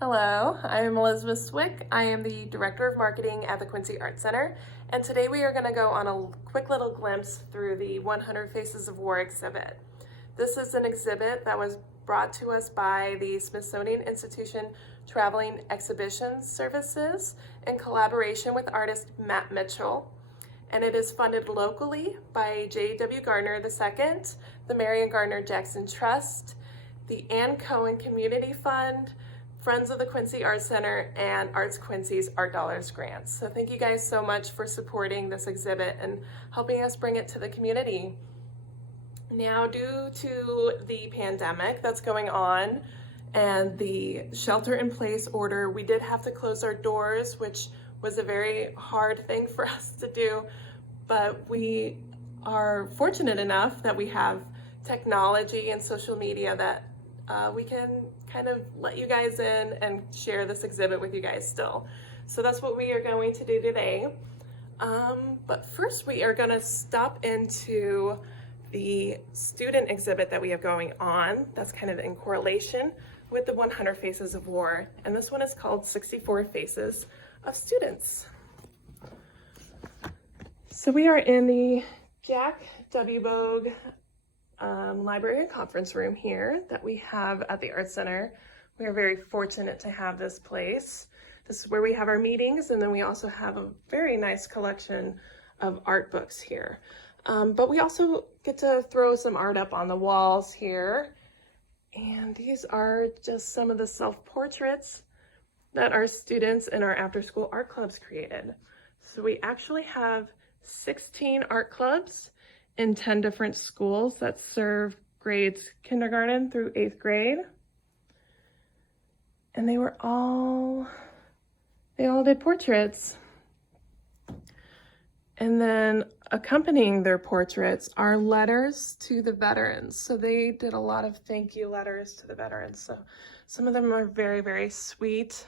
Hello, I'm Elizabeth Swick. I am the Director of Marketing at the Quincy Arts Center, and today we are going to go on a quick little glimpse through the 100 Faces of War exhibit. This is an exhibit that was brought to us by the Smithsonian Institution Traveling Exhibition Services in collaboration with artist Matt Mitchell, and it is funded locally by J W Gardner II, the Marion Gardner Charitable Trust, the Cohn Community Fund, Friends of the Quincy Arts Center, and Arts Quincy's Art Dollars grants. So thank you guys so much for supporting this exhibit and helping us bring it to the community. Now, due to the pandemic that's going on and the shelter-in-place order, we did have to close our doors, which was a very hard thing for us to do, but we are fortunate enough that we have technology and social media that we can kind of let you guys in and share this exhibit with you guys still. So that's what we are going to do today. But first we are going to stop into the student exhibit that we have going on. That's kind of in correlation with the 100 Faces of War. And this one is called 64 Faces of Students. So we are in the Jack W. Library and conference room here that we have at the Arts Center. We are very fortunate to have this place. This is where we have our meetings, and then we also have a very nice collection of art books here. But we also get to throw some art up on the walls here. And these are just some of the self-portraits that our students in our after-school art clubs created. So we actually have 16 art clubs in 10 different schools that serve grades kindergarten through 8th grade. And they all did portraits. And then accompanying their portraits are letters to the veterans. So they did a lot of thank you letters to the veterans. So some of them are very, very sweet.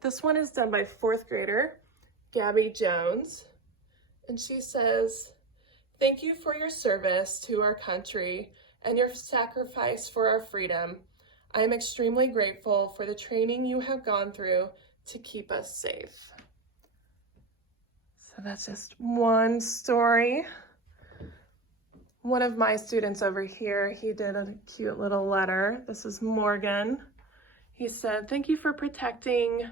This one is done by 4th grader, Gabby Jones. And she says, "Thank you for your service to our country and your sacrifice for our freedom. I am extremely grateful for the training you have gone through to keep us safe." So that's just one story. One of my students over here, he did a cute little letter. This is Morgan. He said, "Thank you for protecting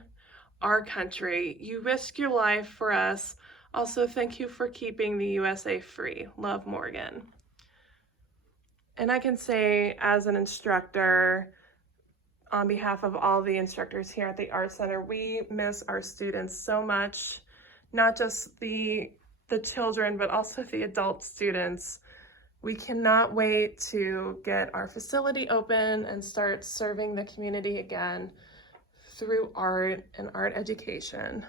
our country. You risked your life for us. Also, thank you for keeping the USA free. Love, Morgan." And I can say, as an instructor, on behalf of all the instructors here at the Art Center, we miss our students so much, not just the children, but also the adult students. We cannot wait to get our facility open and start serving the community again through art and art education.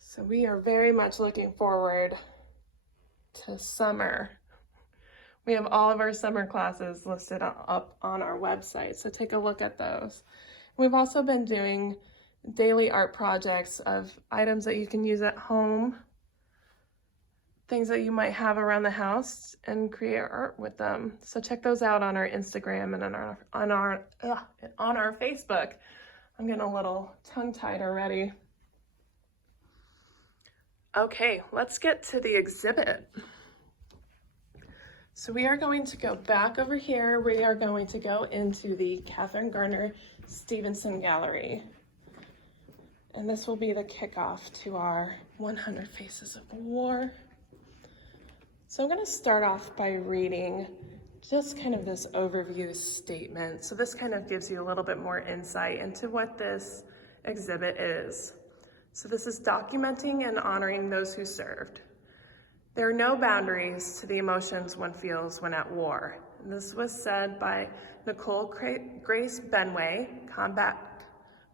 So we are very much looking forward to summer. We have all of our summer classes listed up on our website, so take a look at those. We've also been doing daily art projects of items that you can use at home, things that you might have around the house, and create art with them. So check those out on our Instagram and on our Facebook. I'm getting a little tongue-tied already. Okay, let's get to the exhibit. So we are going to go back over here. We are going to go into the Marion Gardner Stevenson Gallery. And this will be the kickoff to our 100 Faces of War. So I'm going to start off by reading just kind of this overview statement. So this kind of gives you a little bit more insight into what this exhibit is. So this is documenting and honoring those who served. There are no boundaries to the emotions one feels when at war. And this was said by Nicole Grace Benway, combat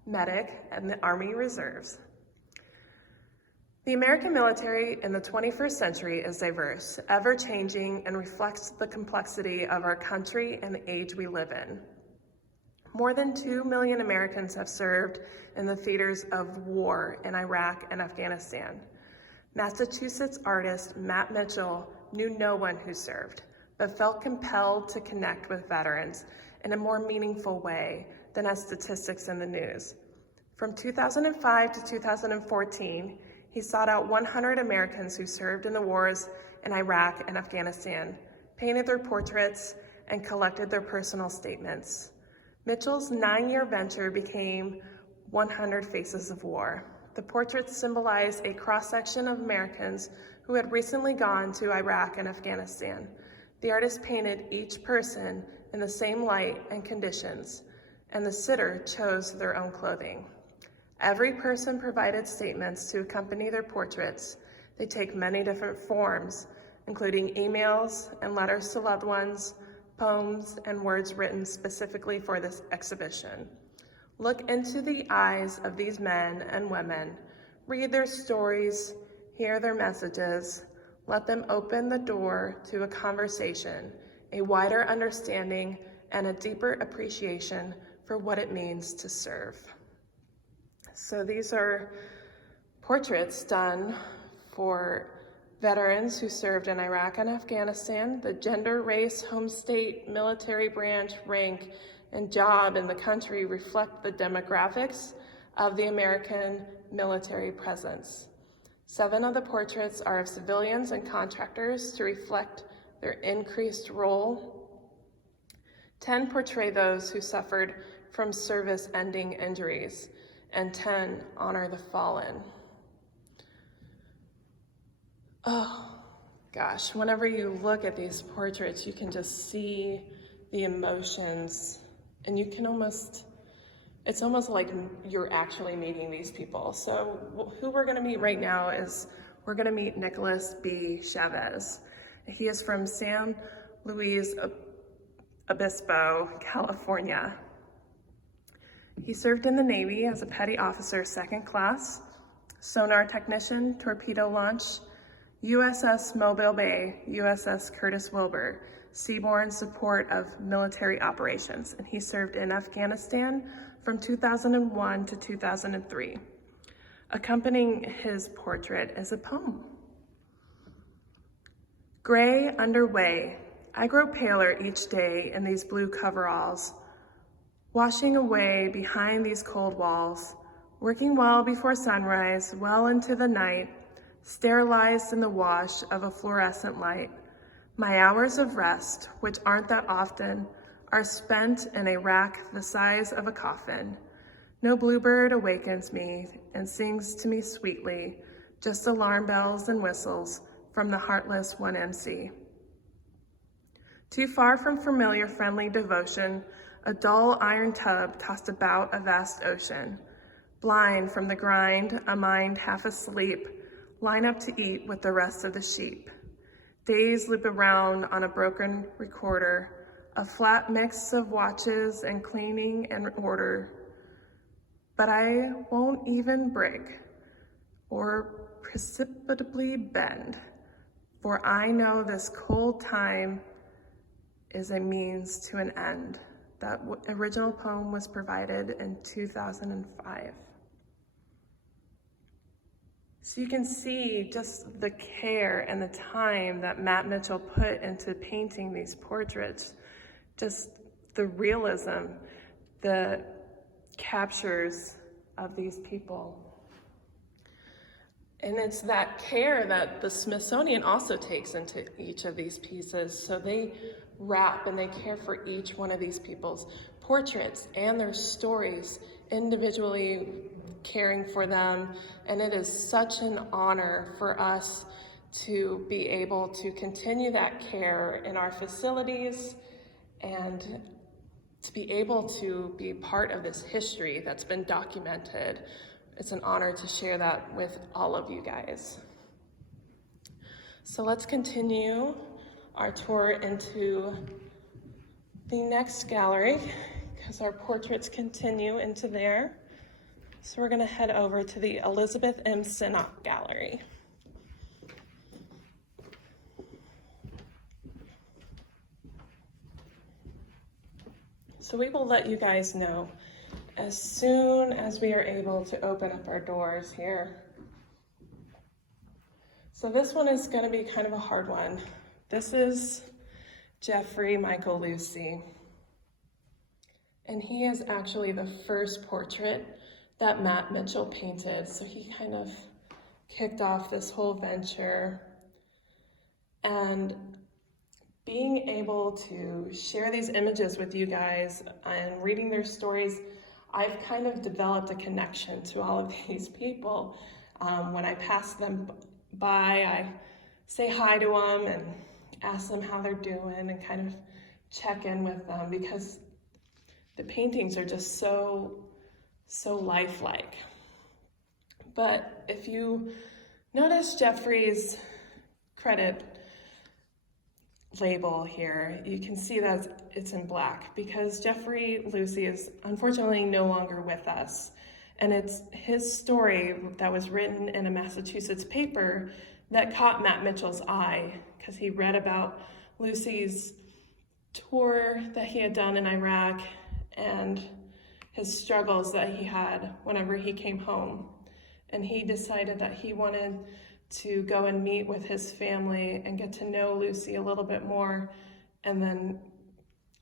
medic in the Army Reserves. The American military in the 21st century is diverse, ever-changing, and reflects the complexity of our country and the age we live in. More than 2 million Americans have served in the theaters of war in Iraq and Afghanistan. Massachusetts artist Matt Mitchell knew no one who served, but felt compelled to connect with veterans in a more meaningful way than as statistics in the news. From 2005 to 2014, he sought out 100 Americans who served in the wars in Iraq and Afghanistan, painted their portraits, and collected their personal statements. Mitchell's 9-year venture became 100 Faces of War. The portraits symbolize a cross-section of Americans who had recently gone to Iraq and Afghanistan. The artist painted each person in the same light and conditions, and the sitter chose their own clothing. Every person provided statements to accompany their portraits. They take many different forms, including emails and letters to loved ones, poems, and words written specifically for this exhibition. Look into the eyes of these men and women, read their stories, hear their messages, let them open the door to a conversation, a wider understanding, and a deeper appreciation for what it means to serve. So these are portraits done for veterans who served in Iraq and Afghanistan. The gender, race, home state, military branch, rank, and job in the country reflect the demographics of the American military presence. 7 of the portraits are of civilians and contractors to reflect their increased role. 10 portray those who suffered from service-ending injuries, and 10 honor the fallen. Oh, gosh, whenever you look at these portraits, you can just see the emotions, and you can it's almost like you're actually meeting these people. So who we're gonna meet right now is, we're gonna meet Nicholas B. Chavez. He is from San Luis Obispo, California. He served in the Navy as a petty officer, 2nd class, sonar technician, torpedo launch, USS Mobile Bay, USS Curtis Wilbur, seaborne support of military operations, and he served in Afghanistan from 2001 to 2003. Accompanying his portrait is a poem. Gray underway, I grow paler each day in these blue coveralls, washing away behind these cold walls, working well before sunrise, well into the night, sterilized in the wash of a fluorescent light. My hours of rest, which aren't that often, are spent in a rack the size of a coffin. No bluebird awakens me and sings to me sweetly, just alarm bells and whistles from the heartless 1MC. Too far from familiar friendly devotion, a dull iron tub tossed about a vast ocean. Blind from the grind, a mind half asleep, line up to eat with the rest of the sheep. Days loop around on a broken recorder, a flat mix of watches and cleaning and order. But I won't even break or precipitably bend, for I know this cold time is a means to an end. That original poem was provided in 2005. So you can see just the care and the time that Matt Mitchell put into painting these portraits, just the realism, the captures of these people. And it's that care that the Smithsonian also takes into each of these pieces. So they wrap and they care for each one of these people's portraits and their stories, individually caring for them. And it is such an honor for us to be able to continue that care in our facilities and to be able to be part of this history that's been documented. It's an honor to share that with all of you guys. So let's continue our tour into the next gallery because our portraits continue into there. So we're gonna head over to the Elizabeth M. Sinha Gallery. So we will let you guys know as soon as we are able to open up our doors here. So this one is gonna be kind of a hard one. This is Jeffrey Michael Lucy. And he is actually the first portrait that Matt Mitchell painted. So he kind of kicked off this whole venture. And being able to share these images with you guys and reading their stories, I've kind of developed a connection to all of these people. When I pass them by, I say hi to them and ask them how they're doing and kind of check in with them, because the paintings are just so lifelike. But if you notice Jeffrey's credit label here, you can see that it's in black because Jeffrey Lucy is unfortunately no longer with us. And it's his story that was written in a Massachusetts paper that caught Matt Mitchell's eye, because he read about Lucy's tour that he had done in Iraq and his struggles that he had whenever he came home. And he decided that he wanted to go and meet with his family and get to know Lucy a little bit more, and then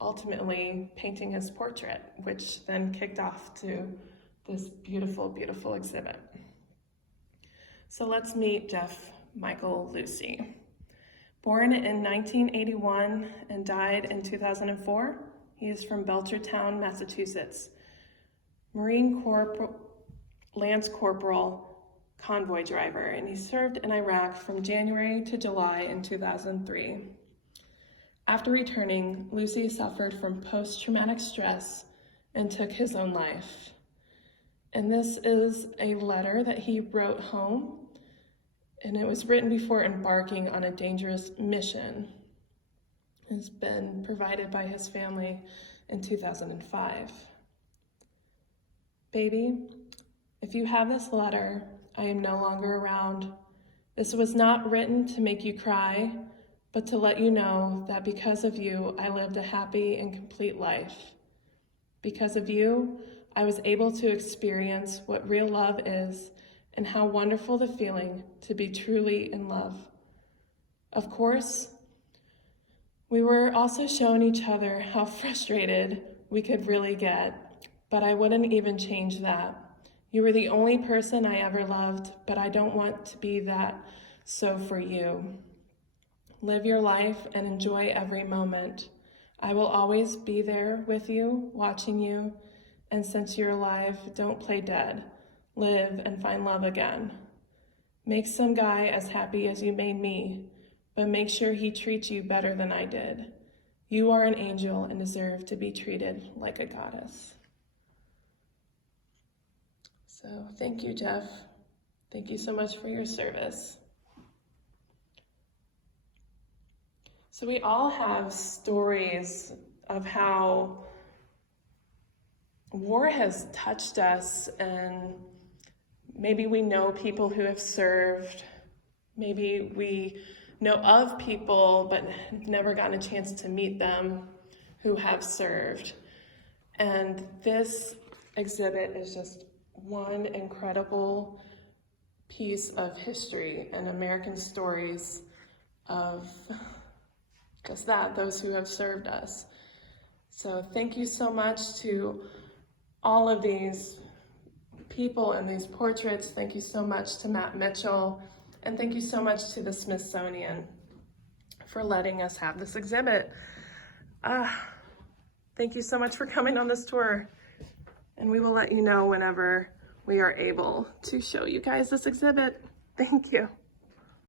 ultimately painting his portrait, which then kicked off to this beautiful, beautiful exhibit. So let's meet Jeff Michael Lucy. Born in 1981 and died in 2004, he is from Belchertown, Massachusetts. Marine Lance Corporal convoy driver, and he served in Iraq from January to July in 2003. After returning, Lucy suffered from post-traumatic stress and took his own life. And this is a letter that he wrote home, and it was written before embarking on a dangerous mission. It's been provided by his family in 2005. Baby, if you have this letter, I am no longer around. This was not written to make you cry, but to let you know that because of you, I lived a happy and complete life. Because of you, I was able to experience what real love is and how wonderful the feeling to be truly in love. Of course, we were also showing each other how frustrated we could really get, but I wouldn't even change that. You were the only person I ever loved, but I don't want to be that so for you. Live your life and enjoy every moment. I will always be there with you, watching you, and since you're alive, don't play dead. Live and find love again. Make some guy as happy as you made me, but make sure he treats you better than I did. You are an angel and deserve to be treated like a goddess. So thank you, Jeff. Thank you so much for your service. So we all have stories of how war has touched us, and maybe we know people who have served. Maybe we know of people but have never gotten a chance to meet them who have served. And this exhibit is just one incredible piece of history and American stories of just that, those who have served us. So thank you so much to all of these people and these portraits. Thank you so much to Matt Mitchell, and thank you so much to the Smithsonian for letting us have this exhibit. Thank you so much for coming on this tour. And we will let you know whenever we are able to show you guys this exhibit. Thank you.